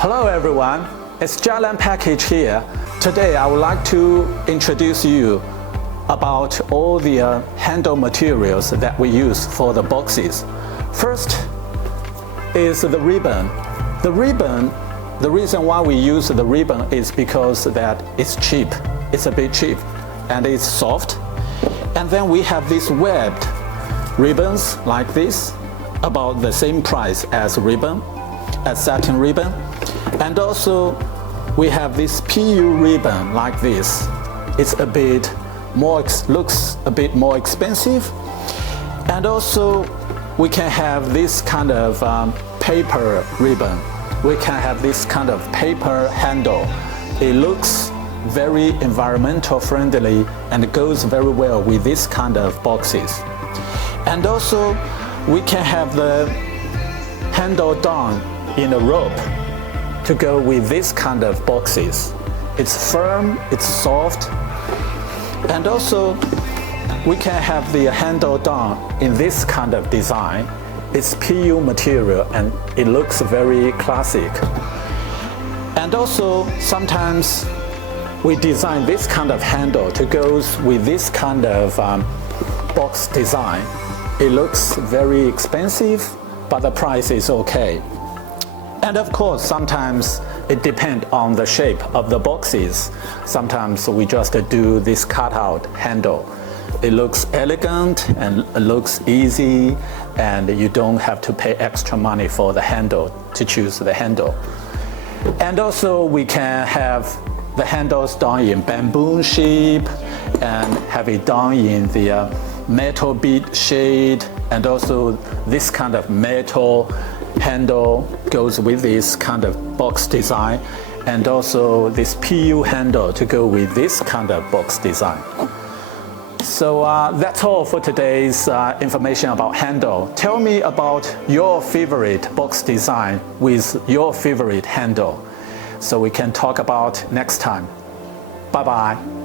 Hello everyone, it's Jalan Package here. Today I would like to introduce you about all the handle materials that we use for the boxes. First is the ribbon. The reason why we use the ribbon is because that it's cheap. It's a bit cheap and it's soft. And then we have these webbed ribbons like this, about the same price as satin ribbon. And also we have this PU ribbon like this. It's a bit more, looks a bit more expensive. And also we can have this kind of paper ribbon. We can have this kind of paper handle. It looks very environmental friendly and it goes very well with this kind of boxes. And also we can have the handle down in a rope to go with this kind of boxes. It's firm, it's soft, and also we can have the handle down in this kind of design. It's PU material and it looks very classic. And also sometimes we design this kind of handle to go with this kind of box design. It looks very expensive, but the price is okay. And of course, sometimes it depends on the shape of the boxes. Sometimes we just do this cutout handle. It looks elegant and it looks easy, and you don't have to pay extra money for the handle to choose the handle. And also we can have the handles done in bamboo shape and have it done in the metal bead shade, and also this kind of metal handle goes with this kind of box design, and also this PU handle to go with this kind of box design. So that's all for today's information about handle. Tell me about your favorite box design with your favorite handle, so we can talk about next time. Bye bye.